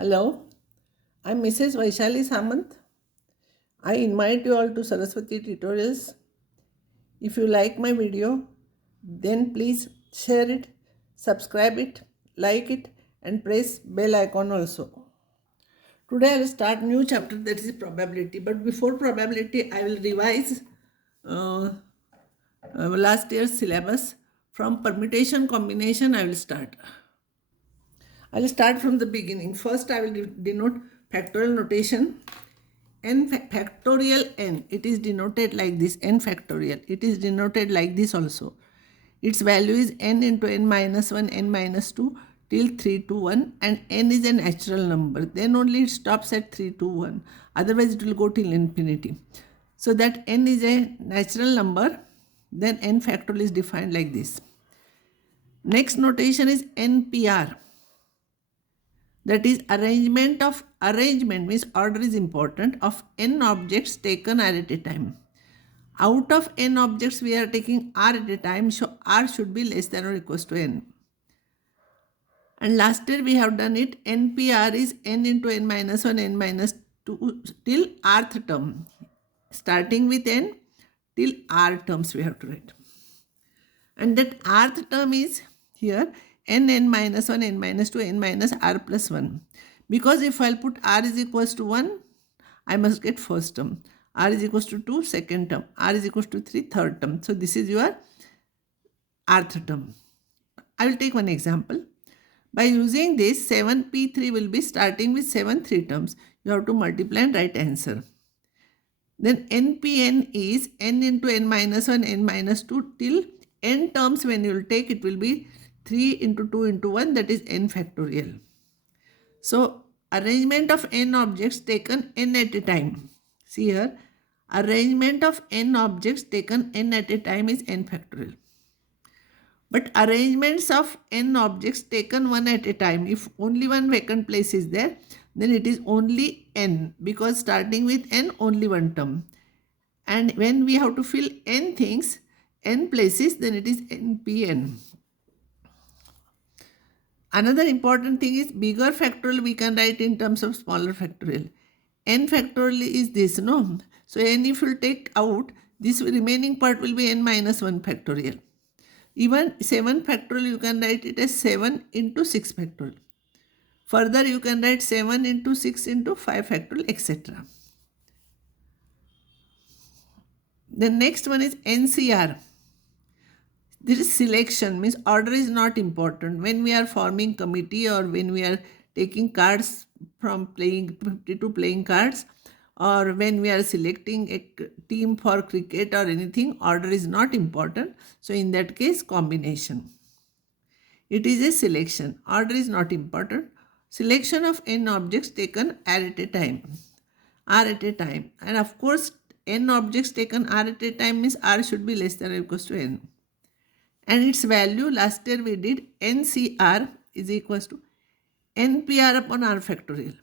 Hello, I'm Mrs. Vaishali Samant. I invite you all to Saraswati Tutorials. If you like my video, then please share it, subscribe it, like it, and press bell icon also. Today I will start new chapter, that is probability. But before probability, I will revise uh, last year's syllabus. From permutation combination, I will start. I will start from the beginning. First, I will denote factorial notation. N factorial n, it is denoted like this, n factorial. It is denoted like this also. Its value is n into n minus 1, n minus 2 till 3 to 1, and n is a natural number. Then only it stops at 3 to 1. Otherwise, it will go till infinity. So that n is a natural number, then n factorial is defined like this. Next notation is NPR. That is arrangement means order is important of n objects taken r at a time. Out of n objects we are taking r at a time, so r should be less than or equals to n. And last year we have done it. NPR is n into n minus 1, n minus 2 till rth term. Starting with n till r terms we have to write. And that rth term is here n minus 1, n minus 2, n minus r plus 1. Because if I'll put r is equals to 1, I must get first term. R is equals to 2, second term. R is equals to 3, third term. So this is your rth term. I will take one example. By using this, 7p3 will be starting with 7 3 terms. You have to multiply and write answer. Then npn is n into n minus 1, n minus 2 till n terms. When you will take, it will be 3 into 2 into 1, that is n factorial. So arrangement of n objects taken n at a time. See here, arrangement of n objects taken n at a time is n factorial. But arrangements of n objects taken one at a time, if only one vacant place is there, then it is only n, because starting with n, only one term. And when we have to fill n things, n places, then it is npn. Another important thing is bigger factorial we can write in terms of smaller factorial. N factorial is this, no? So n, if you take out, this remaining part will be n minus 1 factorial. Even 7 factorial you can write it as 7 into 6 factorial. Further you can write 7 into 6 into 5 factorial, etc. The next one is NCR. This is selection, means order is not important. When we are forming committee or when we are taking cards from playing 52 playing cards, or when we are selecting a team for cricket or anything, order is not important. So in that case, combination. It is a selection. Order is not important. Selection of n objects taken r at a time. R at a time. And of course, n objects taken r at a time means r should be less than or equals to n. And its value, last year we did NCR is equals to NPR upon r factorial.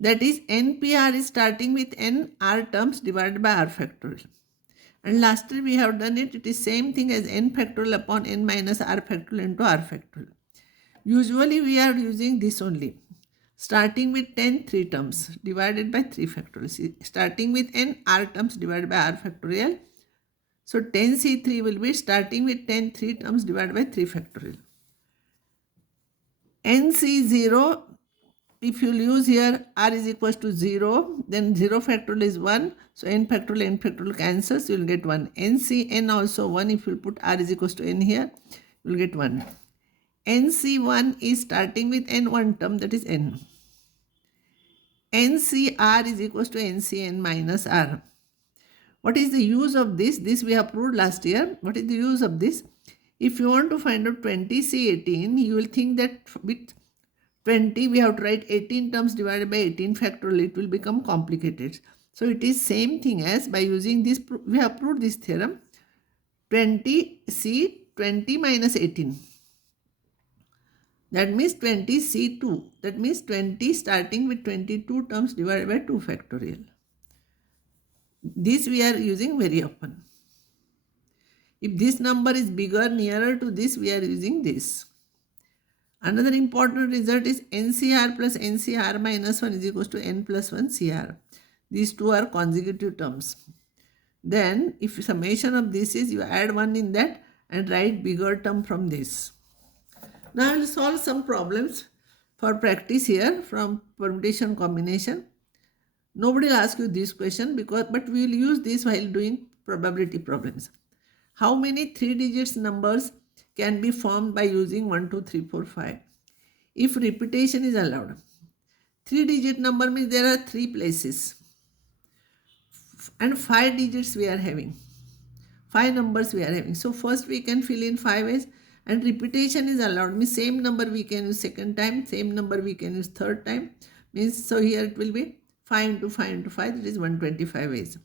That is, NPR is starting with n r terms divided by r factorial. And last year we have done it. It is same thing as n factorial upon n minus r factorial into r factorial. Usually we are using this only. Starting with 10 3 terms divided by 3 factorial. See, starting with n r terms divided by r factorial. So 10C3 will be starting with 10 3 terms divided by 3 factorial. NC0, if you use here r is equals to 0, then 0 factorial is 1. So n factorial cancels, you will get 1. NCN also 1, if you put r is equals to n here, you will get 1. NC1 is starting with n1 term, that is n. NCR is equals to NCN minus r. What is the use of this? This we have proved last year. What is the use of this? If you want to find out 20C18, you will think that with 20 we have to write 18 terms divided by 18 factorial. It will become complicated. So it is same thing as by using this, we have proved this theorem. 20C 20 minus 18. That means 20C2. That means 20 starting with 22 terms divided by 2 factorial. This we are using very often. If this number is bigger, nearer to this, we are using this. Another important result is NCR plus NCR minus 1 is equals to N plus 1 CR. These two are consecutive terms. Then if summation of this is, you add 1 in that and write bigger term from this. Now I will solve some problems for practice here from permutation combination. Nobody will ask you this question but we will use this while doing probability problems. How many 3 digits numbers can be formed by using 1, 2, 3, 4, 5? If repetition is allowed. 3 digit number means there are 3 places and 5 digits we are having. 5 numbers we are having. So first we can fill in 5 ways, and repetition is allowed. Means same number we can use second time, same number we can use third time. Means so here it will be 5 into 5 into 5, that is 125 ways.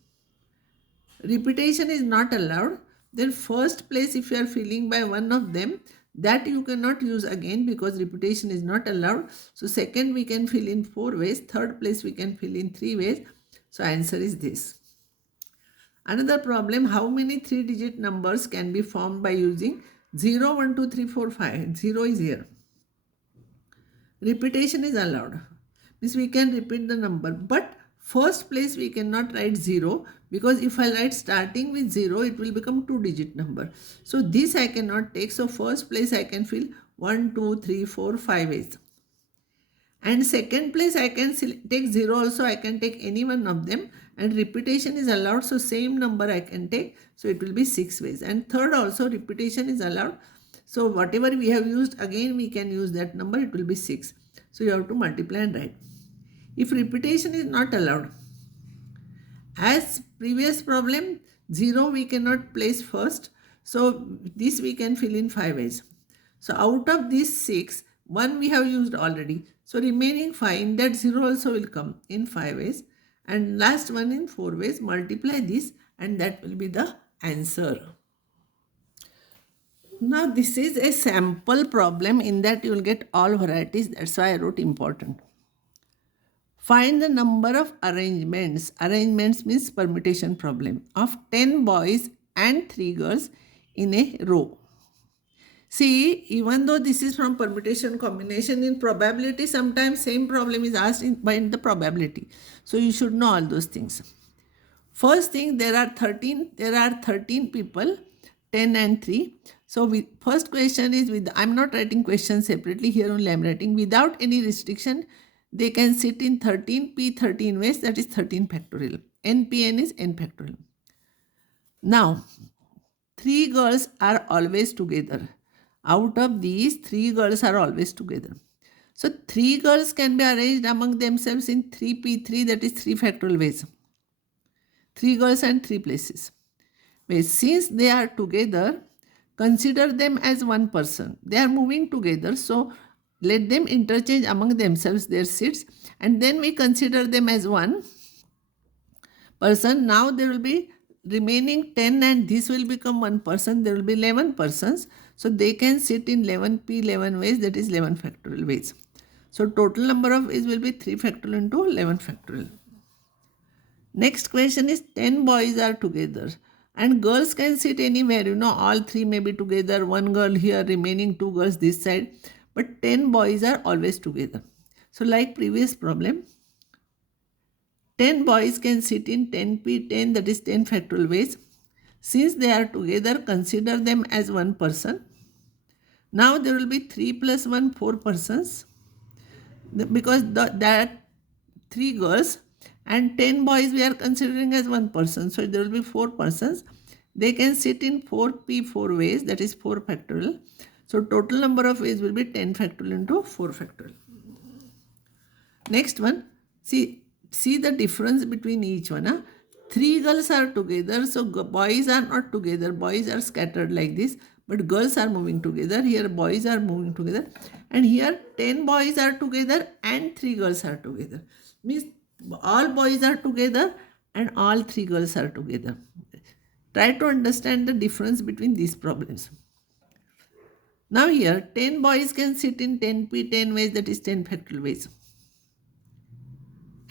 Repetition is not allowed. Then first place if you are filling by one of them, that you cannot use again because repetition is not allowed. So second we can fill in 4 ways. Third place we can fill in 3 ways. So answer is this. Another problem, how many 3 digit numbers can be formed by using 0, 1, 2, 3, 4, 5. 0 is here. Repetition is allowed. Means we can repeat the number. But first place we cannot write 0 because if I write starting with 0, it will become 2 digit number. So this I cannot take. So first place I can fill 1, 2, 3, 4, 5 ways. And second place I can take 0 also, I can take any one of them, and repetition is allowed, so same number I can take, so it will be 6 ways. And third also repetition is allowed, so whatever we have used again we can use that number, it will be 6. So you have to multiply and write. If repetition is not allowed, as previous problem, 0 we cannot place first, so this we can fill in 5 ways. So out of these 6, 1 we have used already. So remaining 5, in that 0 also will come in 5 ways. And last one in 4 ways. Multiply this and that will be the answer. Now this is a sample problem, in that you will get all varieties. That's why I wrote important. Find the number of arrangements. Arrangements means permutation problem. Of 10 boys and 3 girls in a row. See, even though this is from permutation combination, in probability sometimes same problem is asked by the probability. So you should know all those things. First thing, there are 13 people, 10 and 3. So first question is with, I'm not writing questions separately, here only I'm writing without any restriction. They can sit in 13p 13 ways, that is 13 factorial. NPN is n factorial. Now 3 girls are always together. Out of these, 3 girls are always together. So 3 girls can be arranged among themselves in 3p3, that is 3 factorial ways. 3 girls and 3 places. Since they are together, consider them as one person. They are moving together, so let them interchange among themselves their seats, and then we consider them as one person. Now there will be remaining 10 and this will become one person. There will be 11 persons. So they can sit in 11p 11 ways, that is 11 factorial ways. So total number of ways will be 3 factorial into 11 factorial. Next question is 10 boys are together and girls can sit anywhere. All 3 may be together. 1 girl here, remaining 2 girls this side. But 10 boys are always together. So like previous problem, 10 boys can sit in 10p 10, that is 10 factorial ways. Since they are together, consider them as one person. Now there will be 3 plus 1, 4 persons. Because that 3 girls and 10 boys we are considering as one person. So there will be 4 persons. They can sit in 4p 4 ways, that is 4 factorial. So total number of ways will be 10 factorial into 4 factorial. Next one, see the difference between each one. 3 girls are together, so boys are not together. Boys are scattered like this, but girls are moving together. Here boys are moving together, and here 10 boys are together and 3 girls are together. Means all boys are together and all 3 girls are together. Try to understand the difference between these problems. Now here 10 boys can sit in 10p 10 ways, that is 10 factorial ways.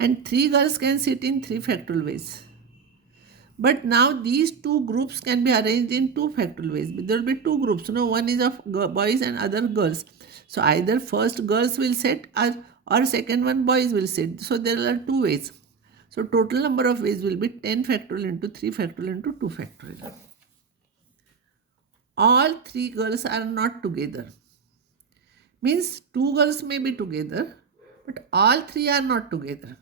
And 3 girls can sit in 3 factorial ways. But now these 2 groups can be arranged in 2 factorial ways. There will be 2 groups. One is of boys and other girls. So either first girls will set or second one boys will set. So there are two ways. So total number of ways will be 10 factorial into 3 factorial into 2 factorial. All three girls are not together. Means two girls may be together, but all three are not together.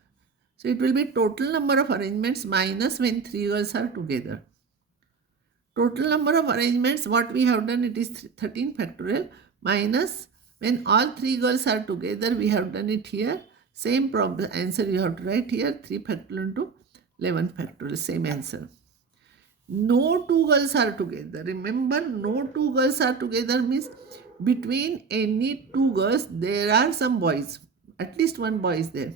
So it will be total number of arrangements minus when three girls are together. Total number of arrangements, what we have done, it is 13 factorial minus when all three girls are together, we have done it here. Same problem answer you have to write here, 3 factorial into 11 factorial, same answer. No two girls are together. Remember, no two girls are together means between any two girls there are some boys. At least one boy is there.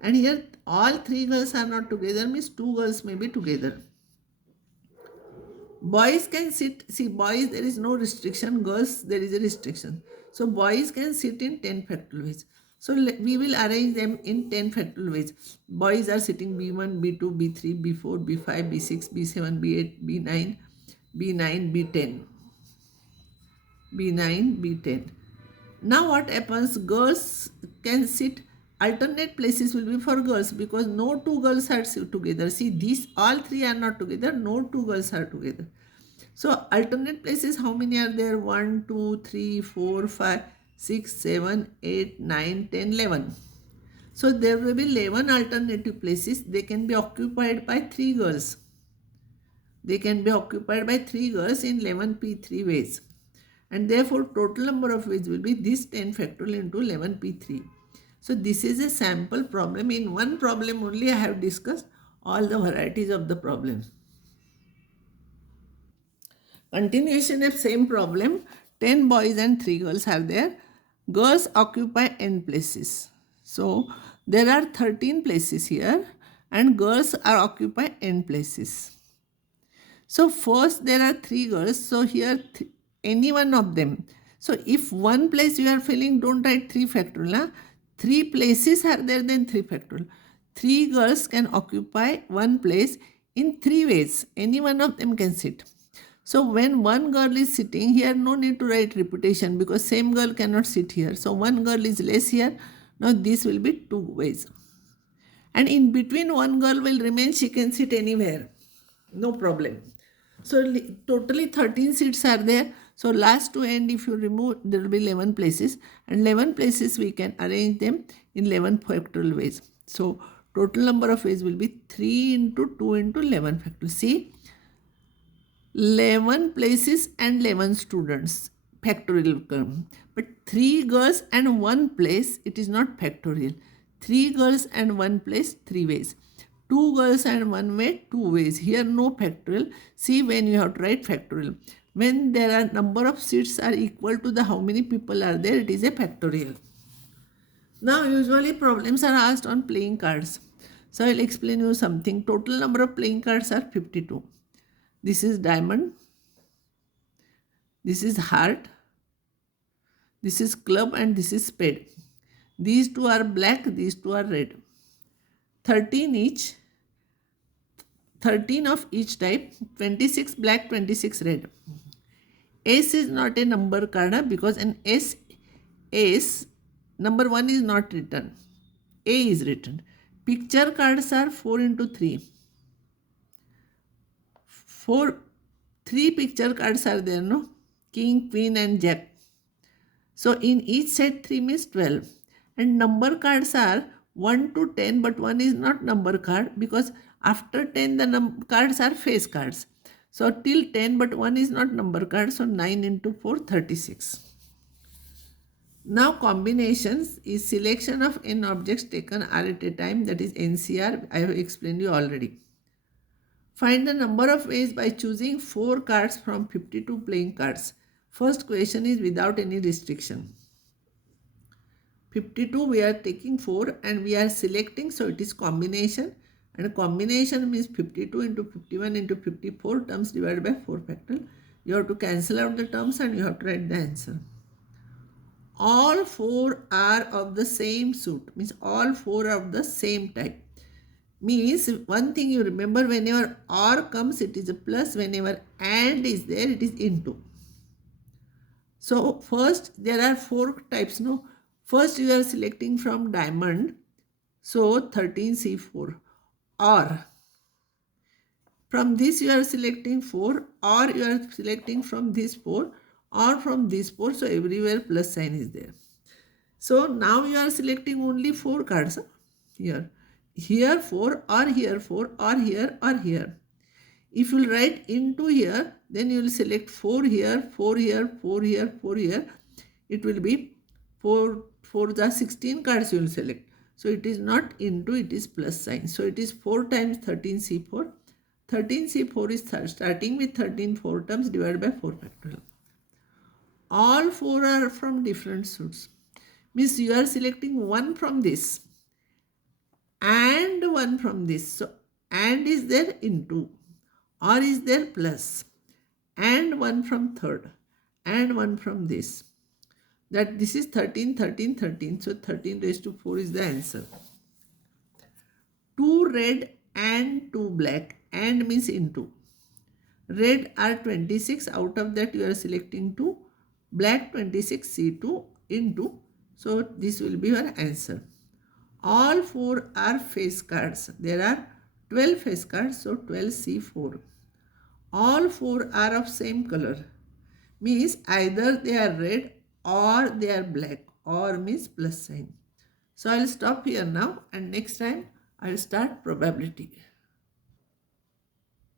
And here all three girls are not together means two girls may be together. Boys can sit, see boys there is no restriction, girls there is a restriction. So boys can sit in 10 factorial ways. So we will arrange them in 10 factorial ways. Boys are sitting B1, B2, B3, B4, B5, B6, B7, B8, B9, B9, B10. B9, B10. Now what happens, girls can sit, alternate places will be for girls because no two girls are together. See, these all three are not together, no two girls are together. So alternate places, how many are there? 1, 2, 3, 4, 5, 6, 7, 8, 9, 10, 11. So there will be 11 alternative places. They can be occupied by 3 girls. They can be occupied by 3 girls in 11p3 ways. And therefore total number of ways will be this 10 factorial into 11p3. So this is a sample problem. In one problem only I have discussed all the varieties of the problems. Continuation of same problem. 10 boys and 3 girls are there. Girls occupy n places. So there are 13 places here and girls are occupy n places. So first there are 3 girls. So here any one of them. So if one place you are filling, don't write 3 factorial. Huh? 3 places are there, then 3 factorial. 3 girls can occupy one place in 3 ways. Any one of them can sit. So when one girl is sitting here, no need to write repetition because same girl cannot sit here. So one girl is less here. Now this will be 2 ways. And in between one girl will remain, she can sit anywhere. No problem. So totally 13 seats are there. So last to end, if you remove, there will be 11 places. And 11 places we can arrange them in 11 factorial ways. So total number of ways will be 3 into 2 into 11 factorial. See, 11 places and 11 students factorial term, but 3 girls and 1 place, it is not factorial. 3 girls and 1 place, 3 ways. 2 girls and 1 way, 2 ways. Here no factorial. See, when you have to write factorial, when there are number of seats are equal to the how many people are there, it is a factorial. Now usually problems are asked on playing cards. So I will explain you something. Total number of playing cards are 52. This is diamond, this is heart, this is club and this is spade. These two are black, these two are red. 13 each, 13 of each type, 26 black, 26 red. Ace is not a number card because an ace, number 1 is not written. A is written. Picture cards are 4 into 3. 3 picture cards are there, no? King, queen and jack. So in each set 3 means 12. And number cards are 1 to 10, but 1 is not number card because after 10 the cards are face cards. So till 10, but 1 is not number card. So 9 into 4, 36. Now combinations is selection of n objects taken R at a time, that is NCR. I have explained you already. Find the number of ways by choosing 4 cards from 52 playing cards. First question is without any restriction. 52 we are taking 4 and we are selecting, so it is combination, and combination means 52 into 51 into 54 terms divided by 4 factorial. You have to cancel out the terms and you have to write the answer. All 4 are of the same suit, means all 4 are of the same type. Means one thing you remember, whenever or comes it is a plus, whenever and is there it is into. So first there are four types. No, first you are selecting from diamond. So 13C4, or from this you are selecting 4, or you are selecting from this 4, or from this 4. So everywhere plus sign is there. So now you are selecting only 4 cards, huh? Here. Here 4, or here 4, or here, or here. If you will write into here, then you will select 4 here, 4 here, 4 here, 4 here. It will be 4, 4 the 16 cards you will select. So it is not into, it is plus sign. So it is 4 times 13C4. 13C4 is starting with 13 4 terms divided by 4 factorial. All 4 are from different suits. Means you are selecting one from this and one from this. So and is there into, or is there plus, and one from third, and one from this. That this is 13, 13, 13. So 13 raised to 4 is the answer. 2 red and 2 black, and means into. Red are 26, out of that you are selecting 2. Black 26, C2 into. So this will be your answer. All 4 are face cards. There are 12 face cards, so 12C4. All 4 are of same color. Means either they are red or they are black, or means plus sign. So I will stop here now, and next time I will start probability.